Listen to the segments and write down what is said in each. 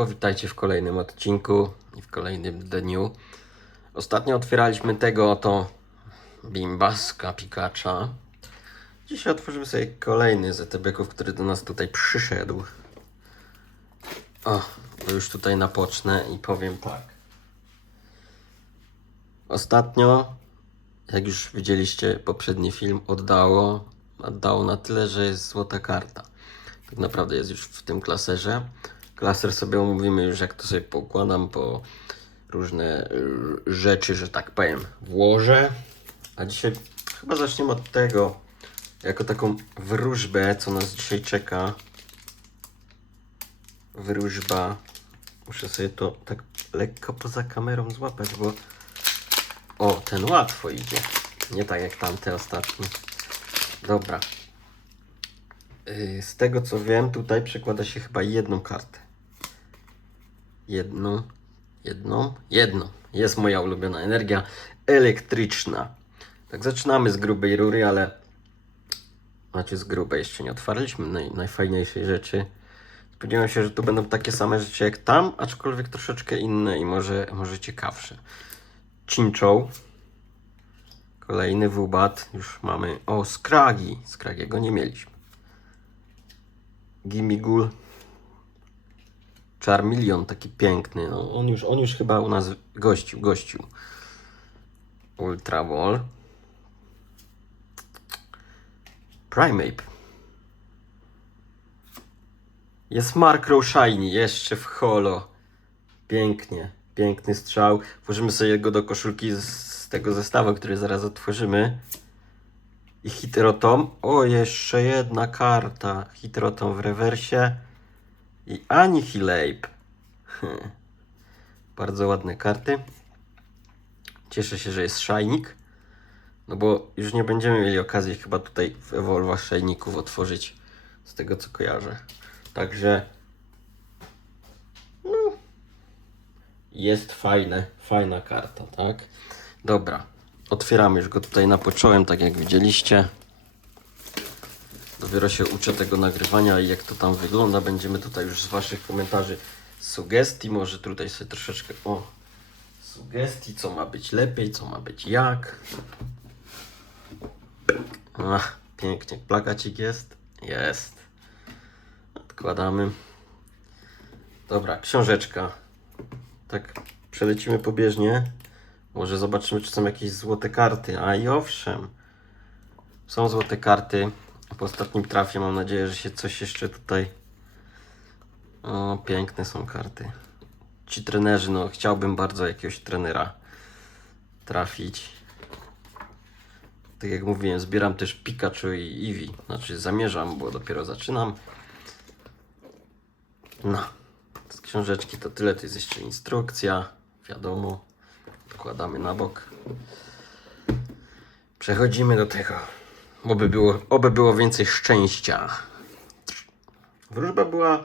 Siemanko, witajcie w kolejnym odcinku i w kolejnym dniu. Ostatnio otwieraliśmy tego oto bimbaska Pikacza. Dzisiaj otworzymy sobie kolejny z ETB-ków, który do nas tutaj przyszedł. O, bo już tutaj napocznę i powiem tak. Ostatnio, jak już widzieliście poprzedni film, oddało, oddało na tyle, że jest złota karta. Tak naprawdę jest już w tym klaserze. Klaser sobie omówimy już, jak to sobie poukładam po różne y, rzeczy, że tak powiem, włożę. A dzisiaj chyba zaczniemy od tego, jako taką wróżbę, co nas dzisiaj czeka. Wróżba. Muszę sobie to tak lekko poza kamerą złapać, bo o, ten łatwo idzie. Nie tak jak tamte ostatnie. Dobra. Yy, Z tego co wiem, tutaj przekłada się chyba jedną kartę. Jedną, jedną, jedną. Jest moja ulubiona energia elektryczna. Tak, zaczynamy z grubej rury, ale. Znaczy z grubej jeszcze nie otwarliśmy naj, najfajniejszej rzeczy. Spodziewałem się, że tu będą takie same rzeczy jak tam, aczkolwiek troszeczkę inne i może, może ciekawsze. Chinchou. Kolejny wubat. Już mamy. O, Skragi. Skragiego nie mieliśmy. Gimigul. Charmeleon, taki piękny. No, on, już, on już chyba u nas gościł, gościł. Ultra Ball. Primeape. Jest Markrow Shiny, jeszcze w holo. Pięknie, piękny strzał. Włożymy sobie go do koszulki z, tego zestawu, który zaraz otworzymy. I Hitrotom. O, jeszcze jedna karta. Hitrotom w rewersie. I Annihilate. Hmm. Bardzo ładne karty. Cieszę się, że jest Shining. No bo już nie będziemy mieli okazji chyba tutaj w Evolva Shininków otworzyć. Z tego co kojarzę. Także. No. Jest fajne, fajna karta, tak? Dobra. Otwieramy już go tutaj napocząłem, tak jak widzieliście. Dopiero się uczę tego nagrywania i jak to tam wygląda. Będziemy tutaj już z Waszych komentarzy, sugestii, może tutaj sobie troszeczkę o sugestii, co ma być lepiej, co ma być jak. Ach, pięknie. Plakacik jest? Jest. Odkładamy. Dobra, książeczka. Tak przelecimy pobieżnie. Może zobaczymy, czy są jakieś złote karty. A i owszem. Są złote karty. Po ostatnim trafie mam nadzieję, że się coś jeszcze tutaj. O, piękne są karty. Ci trenerzy, no chciałbym bardzo jakiegoś trenera trafić. Tak jak mówiłem, zbieram też Pikachu i Eevee. Znaczy zamierzam, bo dopiero zaczynam. No. Z książeczki to tyle. To jest jeszcze instrukcja. Wiadomo. Odkładamy na bok. Przechodzimy do tego. Oby było, oby było więcej szczęścia. Wróżba była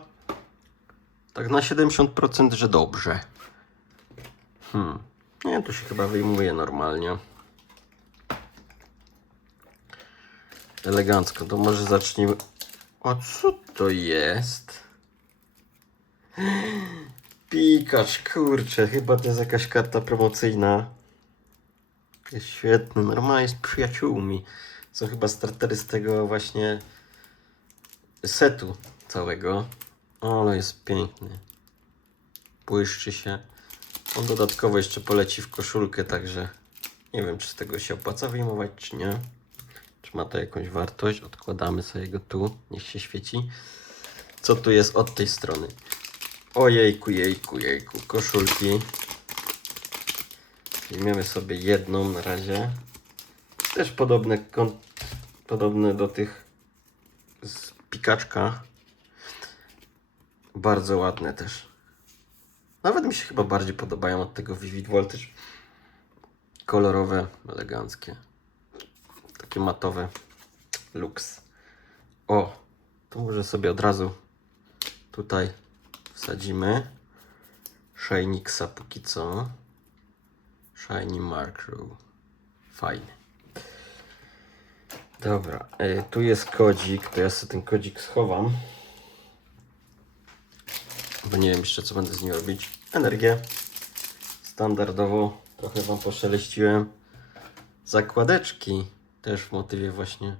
tak na 70%, że dobrze. Hmm. Nie, tu się chyba wyjmuje normalnie. Elegancko. To może zacznijmy. O co to jest? Pikacz, kurczę, chyba to jest jakaś karta promocyjna. Jest świetny, normalnie z przyjaciółmi. Są chyba startery z tego właśnie setu całego. Ale jest piękny. Błyszczy się. On dodatkowo jeszcze poleci w koszulkę, także nie wiem, czy z tego się opłaca wyjmować, czy nie. Czy ma to jakąś wartość? Odkładamy sobie go tu, niech się świeci. Co tu jest od tej strony? Ojejku, jejku, jejku. Koszulki. Weźmiemy sobie jedną na razie. Też podobne, podobne do tych z pikaczka. Bardzo ładne też. Nawet mi się chyba bardziej podobają od tego Vivid Voltage. Kolorowe, eleganckie. Takie matowe. Lux. O, to może sobie od razu tutaj wsadzimy. Shinyxa póki co. Shiny Markrow. Fajny. Dobra, e, tu jest kodzik, to ja sobie ten kodzik schowam. bo nie wiem jeszcze co będę z nim robić. Energię. Standardowo trochę Wam poszeleściłem. Zakładeczki. Też w motywie właśnie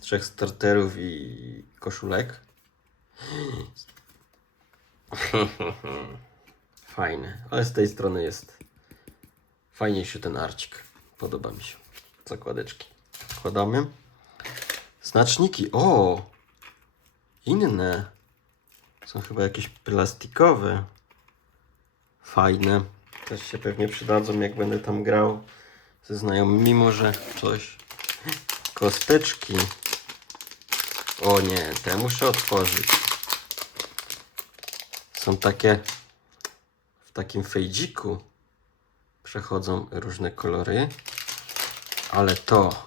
trzech starterów i koszulek. Fajne, ale z tej strony jest fajniejszy ten arcik. Podoba mi się. Zakładeczki. Wkładamy. Znaczniki. O! Inne. Są chyba jakieś plastikowe. Fajne. Też się pewnie przydadzą, jak będę tam grał ze znajomymi, może coś. Kosteczki. O nie, te muszę otworzyć. Są takie w takim fejdziku. Przechodzą różne kolory. Ale to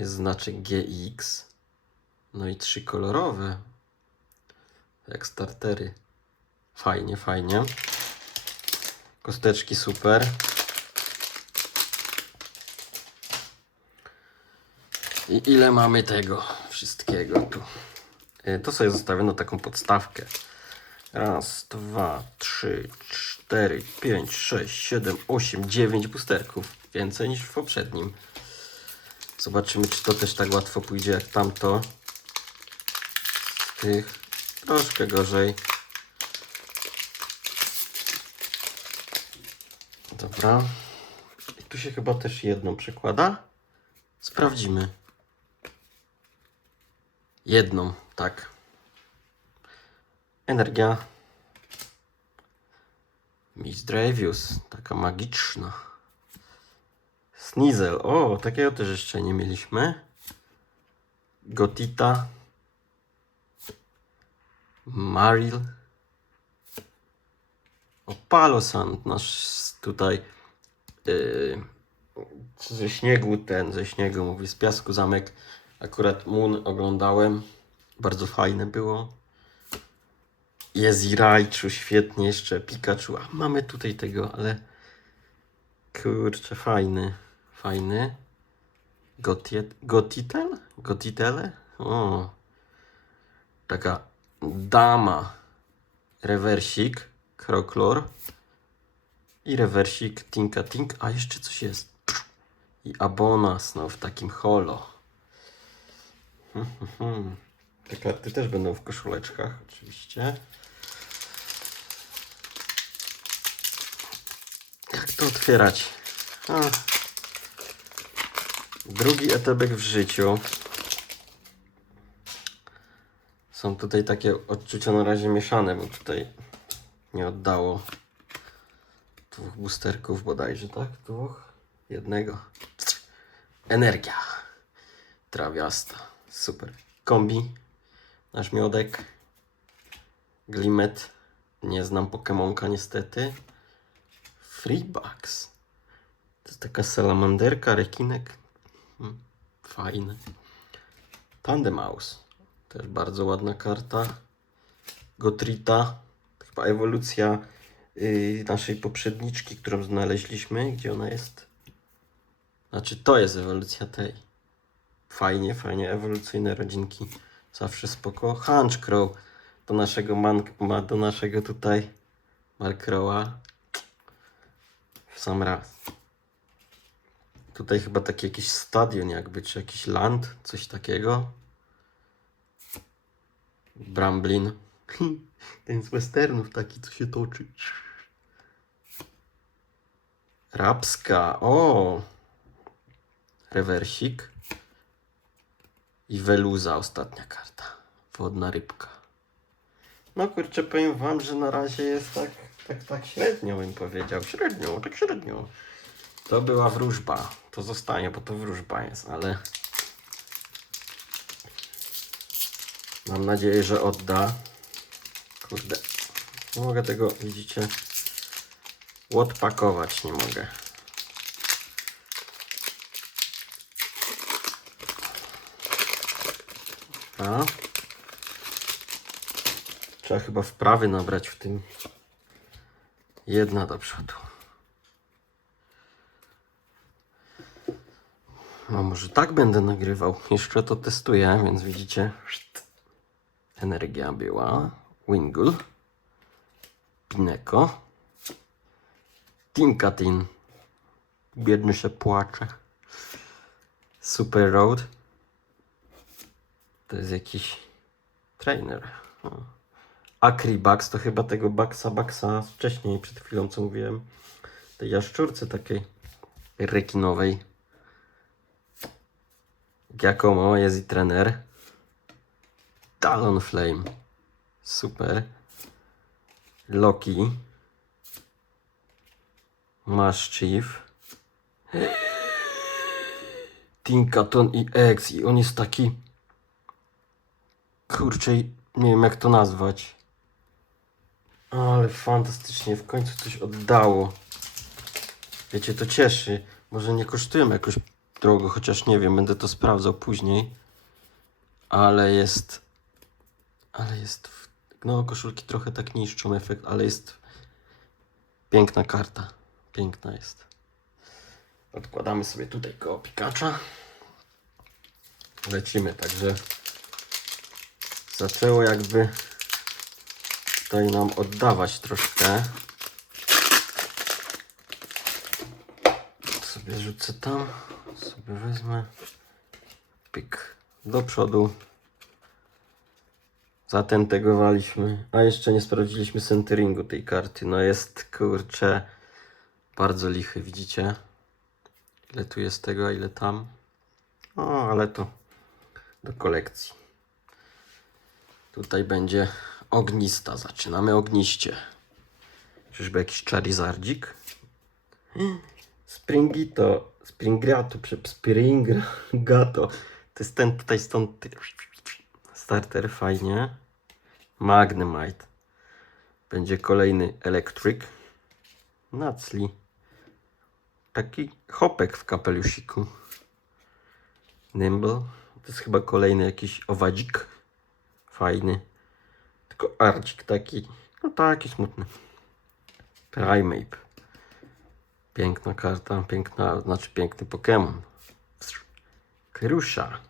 jest znaczek GX. No i trzy kolorowe. Jak startery. Fajnie, fajnie. Kosteczki super. I ile mamy tego wszystkiego tu? Y, To sobie zostawię na taką podstawkę. Raz, dwa, trzy, cztery, pięć, sześć, siedem, osiem, dziewięć boosterków. Więcej niż w poprzednim. Zobaczymy, czy to też tak łatwo pójdzie jak tamto. Z tych troszkę gorzej. Dobra. I tu się chyba też jedną przekłada. Sprawdzimy. Jedną, tak. Energia. Miss Dravius, taka magiczna. Sneasel, o, takiego też jeszcze nie mieliśmy. Gotita. Maril. O, Palosand, nasz tutaj yy, ze śniegu ten, ze śniegu, mówię, z piasku zamek. Akurat Moon oglądałem. Bardzo fajne było. Jest Raichu, świetnie, jeszcze Pikachu. A mamy tutaj tego, ale kurczę, fajny, fajny. Gotitel? Gotitele? O, taka dama. Rewersik, Kroklor. I rewersik, Tinka Tink. A jeszcze coś jest. I Abonas, no w takim holo. Hmm, hmm, hmm. Te karty też będą w koszuleczkach, oczywiście. Jak to otwierać? A. Drugi etebek w życiu. Są tutaj takie odczucia na razie mieszane, bo tutaj nie oddało dwóch boosterków bodajże, tak? Dwóch? Jednego. Energia. Trawiasta. Super. Kombi. Nasz miodek. Glimet. Nie znam Pokemonka niestety. Freebugs. To jest taka salamanderka, rekinek. Hmm, Fajny. Tandemaus. Też bardzo ładna karta. Gotrita. Chyba ewolucja yy, naszej poprzedniczki, którą znaleźliśmy. Gdzie ona jest? Znaczy to jest ewolucja tej. Fajnie, fajnie. Ewolucyjne rodzinki. Zawsze spoko. Hunchcrow. Do naszego man, ma, do naszego tutaj Markrowa. W sam raz. Tutaj chyba taki jakiś stadion jakby, czy jakiś land, coś takiego. Bramblin. Ten z westernów taki, co się toczy. Rabska. O! Rewersik. I Weluza, ostatnia karta. Wodna rybka. No kurczę, powiem wam, że na razie jest tak, tak, tak średnio bym powiedział. Średnio, tak średnio. To była wróżba. To zostanie, bo to wróżba jest, ale... Mam nadzieję, że odda. Kurde. Nie mogę tego, widzicie, odpakować nie mogę. A. Trzeba chyba wprawy nabrać w tym. Jedna do przodu. No może tak będę nagrywał. Jeszcze to testuję, więc widzicie. Energia była. Wingull, Pineko, Tinkatin, biedny się płacze, Super Road, to jest jakiś trainer. O. Acribax to chyba tego Baxa Baxa wcześniej, przed chwilą co mówiłem, tej jaszczurce takiej rekinowej. Giacomo jest i trener. Talonflame. Super. Loki. Masz Chief. Tinkaton i X. I on jest taki... Kurczę, nie wiem jak to nazwać. Ale fantastycznie, w końcu coś oddało. Wiecie, to cieszy. Może nie kosztują jakoś drogo, chociaż nie wiem, będę to sprawdzał później. Ale jest. Ale jest. w- No, koszulki trochę tak niszczą efekt, ale jest. Piękna karta. Piękna jest. Odkładamy sobie tutaj koło pikacza. Lecimy, także. Zaczęło jakby tutaj nam oddawać troszkę. sobie rzucę tam, sobie wezmę, pik, do przodu. Zatentegowaliśmy, a jeszcze nie sprawdziliśmy centeringu tej karty. No jest, kurczę, bardzo lichy, widzicie? Ile tu jest tego, a ile tam? O, ale to do kolekcji. Tutaj będzie ognista, zaczynamy ogniście. Czyżby jakiś Charizardzik? Springito, Springrato, Springato. To jest ten tutaj stąd. Starter fajnie. Magnemite. Będzie kolejny Electric. Nacli. Taki hopek w kapelusiku. Nimble. To jest chyba kolejny jakiś owadzik. Fajny. Tylko arcik taki. No taki smutny. Primeape. Piękna karta, piękna, znaczy piękny Pokémon. Krusza.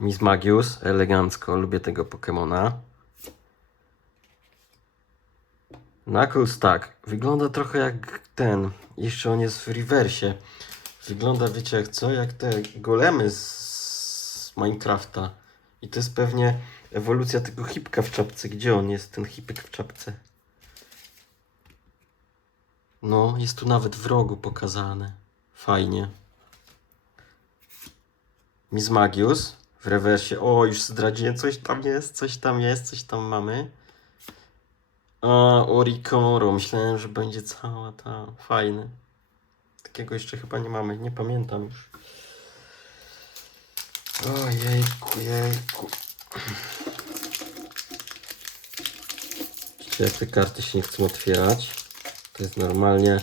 Miss Magius, elegancko, lubię tego Pokemona. Knuckles tak, wygląda trochę jak ten, jeszcze on jest w rewersie. Wygląda, wiecie jak co, jak te golemy z Minecrafta. I to jest pewnie ewolucja tego hipka w czapce. Gdzie on jest, ten hipek w czapce? No, jest tu nawet w rogu pokazane. Fajnie. Miss Magius w rewersie. O, już zdradziłem, coś tam jest, coś tam jest, coś tam mamy. A, Orikoro. Myślałem, że będzie cała ta. Fajne. Takiego jeszcze chyba nie mamy, nie pamiętam już. Ojejku, jejku. Widzicie, jak te karty się nie chcą otwierać. To jest normalnie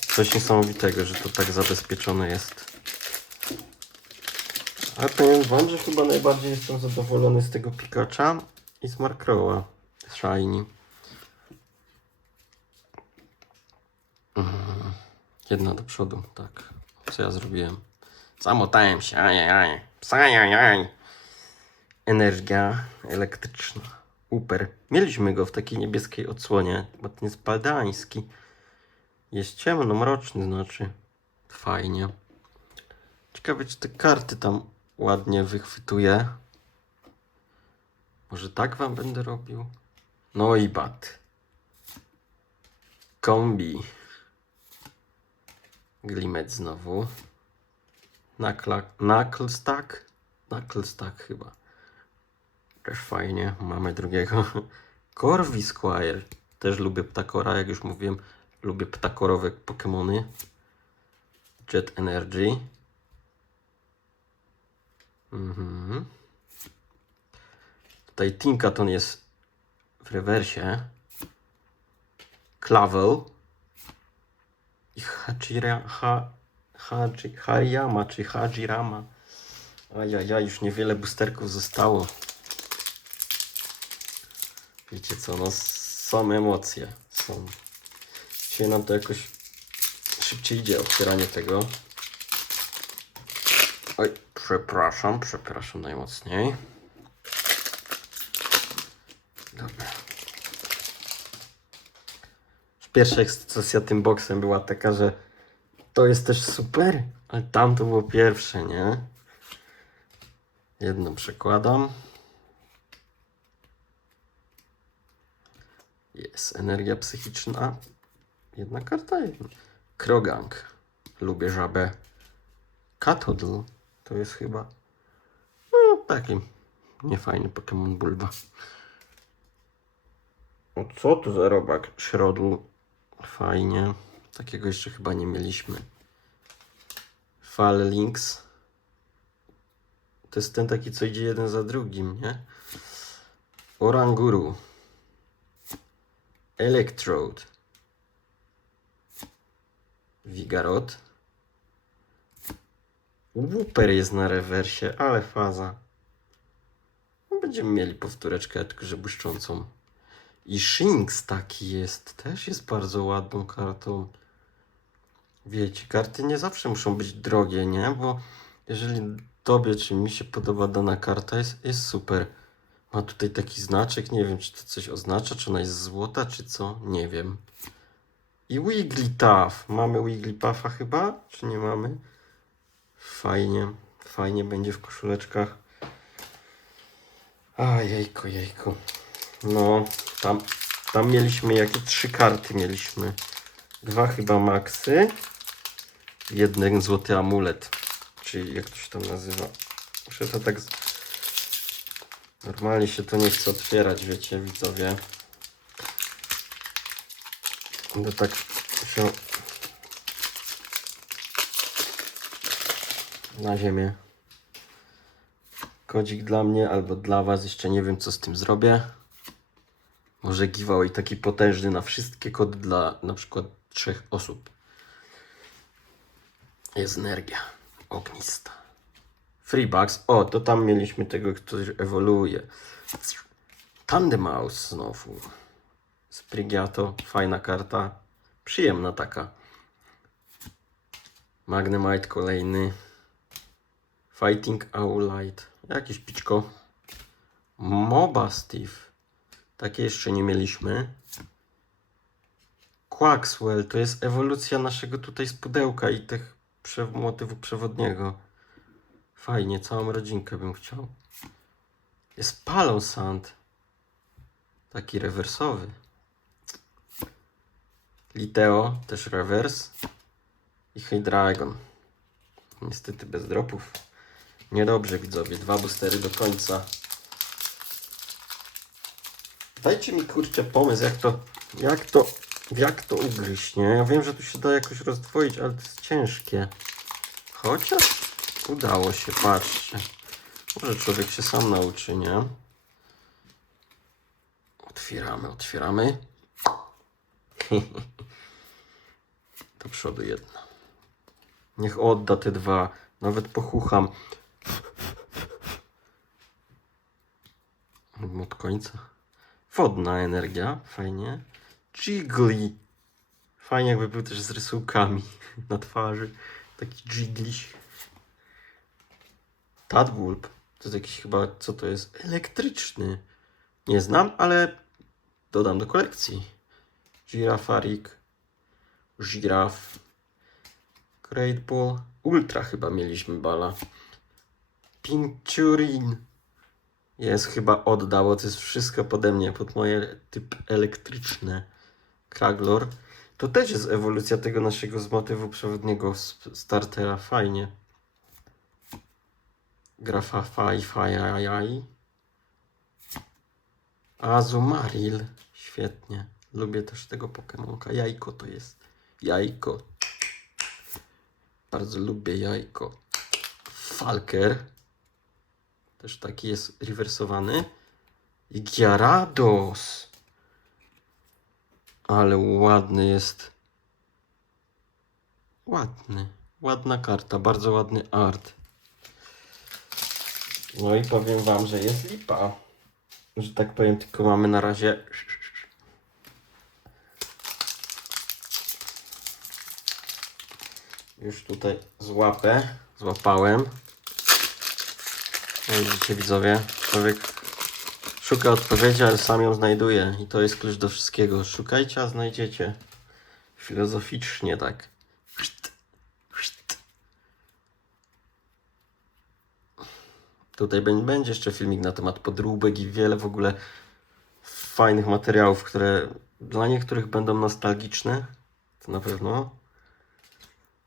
coś niesamowitego, że to tak zabezpieczone jest. Ale powiem wam, że chyba najbardziej jestem zadowolony z tego Pikacza i z Markrowa. Shiny. Mm, Jedna do przodu, tak. Co ja zrobiłem? Zamotałem się, ajajaj. Sajajaj. Energia elektryczna. Uper. Mieliśmy go w takiej niebieskiej odsłonie, bo ten jest badański. Jest ciemno, mroczny znaczy. Fajnie. Ciekawe, czy te karty tam ładnie wychwytuje. Może tak wam będę robił? No i bat. Kombi. Glimet znowu. Nakla- Knucklestack? Knucklestack chyba. Też fajnie. Mamy drugiego. Corvi Squire. Też lubię ptakora, jak już mówiłem. Lubię ptakorowe Pokémony. Jet Energy. Mhm. Tutaj Tinkaton jest w rewersie. Clavel. I Hachira, ha, czy Hajirama. Ajajaj, już niewiele boosterków zostało. Wiecie co, no są emocje, są. Dzisiaj nam to jakoś szybciej idzie otwieranie tego. Oj, przepraszam, przepraszam najmocniej. Dobra. Pierwsza ekscytacja tym boksem była taka, że to jest też super, ale tam to było pierwsze, nie? Jedną przekładam. Jest energia psychiczna. Jedna karta, jedna. Krogang. Lubię żabę. Katodl. To jest chyba no, taki niefajny Pokémon Bulba. O co to za robak? Środl. Fajnie. Takiego jeszcze chyba nie mieliśmy. Fall Links. To jest ten taki, co idzie jeden za drugim, nie? Oranguru. Electrode. Vigarot. Wooper jest na rewersie, ale faza. No, będziemy mieli powtóreczkę, tylko że błyszczącą. I Shinx taki jest. Też jest bardzo ładną kartą. Wiecie, karty nie zawsze muszą być drogie, nie? Bo jeżeli tobie czy mi się podoba dana karta, jest, jest super. Ma tutaj taki znaczek, nie wiem czy to coś oznacza, czy ona jest złota, czy co, nie wiem. I Wigglytuff. Mamy Wigglypuffa chyba, czy nie mamy? Fajnie, fajnie będzie w koszuleczkach. A jejku, jejku. No, tam, tam mieliśmy jakie trzy karty mieliśmy. Dwa chyba maksy. Jeden złoty amulet. Czyli jak to się tam nazywa. Muszę to tak... Normalnie się to nie chce otwierać, wiecie, widzowie. To tak się... Na ziemię. Kodzik dla mnie albo dla was. Jeszcze nie wiem, co z tym zrobię. Może giveaway taki potężny na wszystkie kody dla na przykład trzech osób. Jest energia ognista. Freebugs. O, to tam mieliśmy tego, który ewoluuje. Tandemaus znowu. Sprigiato. Fajna karta. Przyjemna taka. Magnemite kolejny. Fighting Owlite. Jakieś piczko. Moba Steve. Takie jeszcze nie mieliśmy. Quaxwell to jest ewolucja naszego tutaj z pudełka i tych przew motywu przewodniego. Fajnie, całą rodzinkę bym chciał. Jest Palosand. Taki rewersowy. Liteo, też rewers. I Hydreigon. Niestety bez dropów. Niedobrze widzowie, dwa boostery do końca. Dajcie mi kurczę pomysł, jak to, jak to, jak to ugryźć, nie? Ja wiem, że tu się da jakoś rozdwoić, ale to jest ciężkie. Chociaż udało się, patrzcie. Może człowiek się sam nauczy, nie? Otwieramy, otwieramy. Do przodu jedno. Niech odda te dwa. Nawet pochucham. Od końca. Wodna energia, fajnie. Jiggly. Fajnie jakby był też z rysunkami na twarzy. Taki jigliś. Tadwulp. To jest jakiś chyba, co to jest? Elektryczny. Nie znam, ale dodam do kolekcji. Girafarik. Giraf. Great Ball. Ultra chyba mieliśmy bala. Pinturin. Jest chyba oddało, to jest wszystko pode mnie, pod moje typ elektryczne. Kraglor. To też jest ewolucja tego naszego z motywu przewodniego startera. Fajnie. Grafa Ai. Azumaril. Świetnie. Lubię też tego Pokemonka. Jajko to jest. Jajko. Bardzo lubię jajko. Falker. Też taki jest rewersowany. I Gyarados. Ale ładny jest. Ładny. Ładna karta. Bardzo ładny art. No i powiem wam, że jest lipa. Że tak powiem, tylko mamy na razie Już tutaj złapę, złapałem. No widzicie widzowie, człowiek szuka odpowiedzi, ale sam ją znajduje. I to jest klucz do wszystkiego. Szukajcie, a znajdziecie. filozoficznie tak. Tutaj bę- będzie jeszcze filmik na temat podróbek i wiele w ogóle fajnych materiałów, które dla niektórych będą nostalgiczne, to na pewno,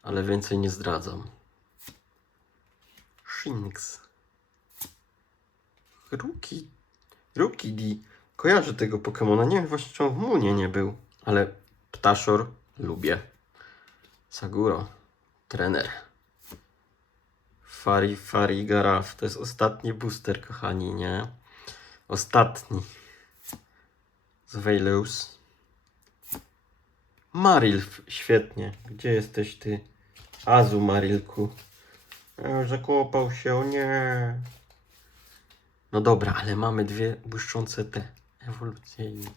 ale więcej nie zdradzam. Shinx. Ruki. Rukidi. Kojarzę tego Pokemona. Nie wiem właśnie, czy on w Munie nie był, ale Ptaszor lubię. Saguro. Trener. Fari Fari Garaf. To jest ostatni booster, kochani, nie? Ostatni. Zwejleus. Marilf, świetnie. Gdzie jesteś ty? Azu Marilku. E, zakopał się, nie. No dobra, ale mamy dwie błyszczące te ewolucyjne.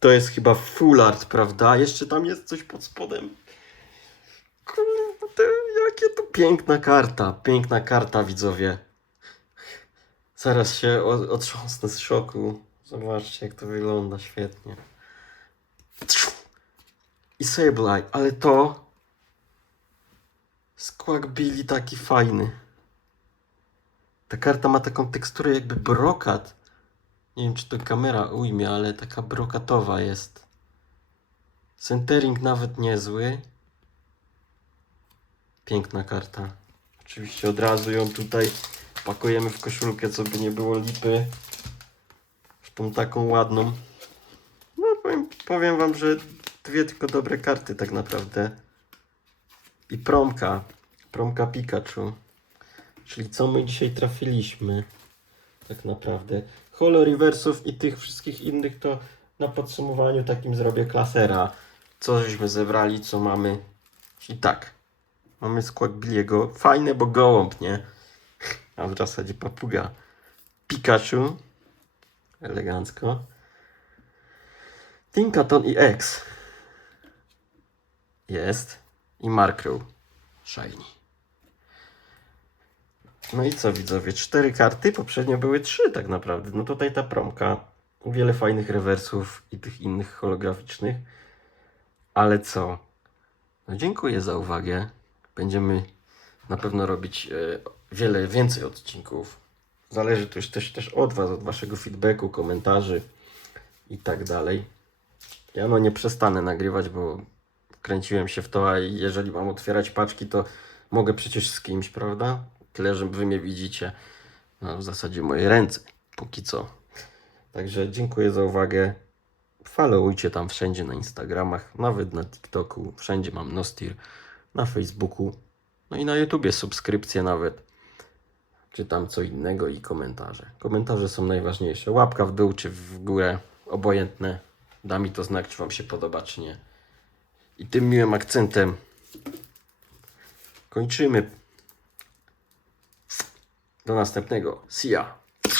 To jest chyba full art, prawda? Jeszcze tam jest coś pod spodem. Kurde, jakie to piękna karta. Piękna karta, widzowie. Zaraz się otrząsnę z szoku. Zobaczcie, jak to wygląda świetnie. I Sableye, ale to... Skłak Billy taki fajny. Ta karta ma taką teksturę jakby brokat. Nie wiem, czy to kamera ujmie, ale taka brokatowa jest. Centering nawet niezły. Piękna karta. Oczywiście od razu ją tutaj pakujemy w koszulkę, co by nie było lipy. W tą taką ładną. No powiem, powiem wam, że dwie tylko dobre karty tak naprawdę. I promka. Promka Pikachu. Czyli co my dzisiaj trafiliśmy tak naprawdę. Holo Reversów i tych wszystkich innych to na podsumowaniu takim zrobię klasera. Co żeśmy zebrali, co mamy. Czyli tak. Mamy skład Billiego. Fajne, bo gołąb, nie? A w zasadzie papuga. Pikachu. Elegancko. Tinkaton i X. Jest. I Markrow. Shiny. No i co widzowie? Cztery karty, poprzednio były trzy tak naprawdę. No tutaj ta promka. Wiele fajnych rewersów i tych innych holograficznych. Ale co? No dziękuję za uwagę. Będziemy na pewno robić e, wiele więcej odcinków. Zależy to już też, też od Was, od Waszego feedbacku, komentarzy i tak dalej. Ja no nie przestanę nagrywać, bo wkręciłem się w to, a jeżeli mam otwierać paczki, to mogę przecież z kimś, prawda? Tyle, że Wy mnie widzicie. No, w zasadzie moje ręce, póki co. Także dziękuję za uwagę. Followujcie tam wszędzie na Instagramach, nawet na TikToku. Wszędzie mam Nostir. Na Facebooku. No i na YouTubie subskrypcje nawet. Czy tam co innego i komentarze. Komentarze są najważniejsze. Łapka w dół czy w górę. Obojętne. Da mi to znak, czy Wam się podoba, czy nie. I tym miłym akcentem kończymy. Do następnego. See ya.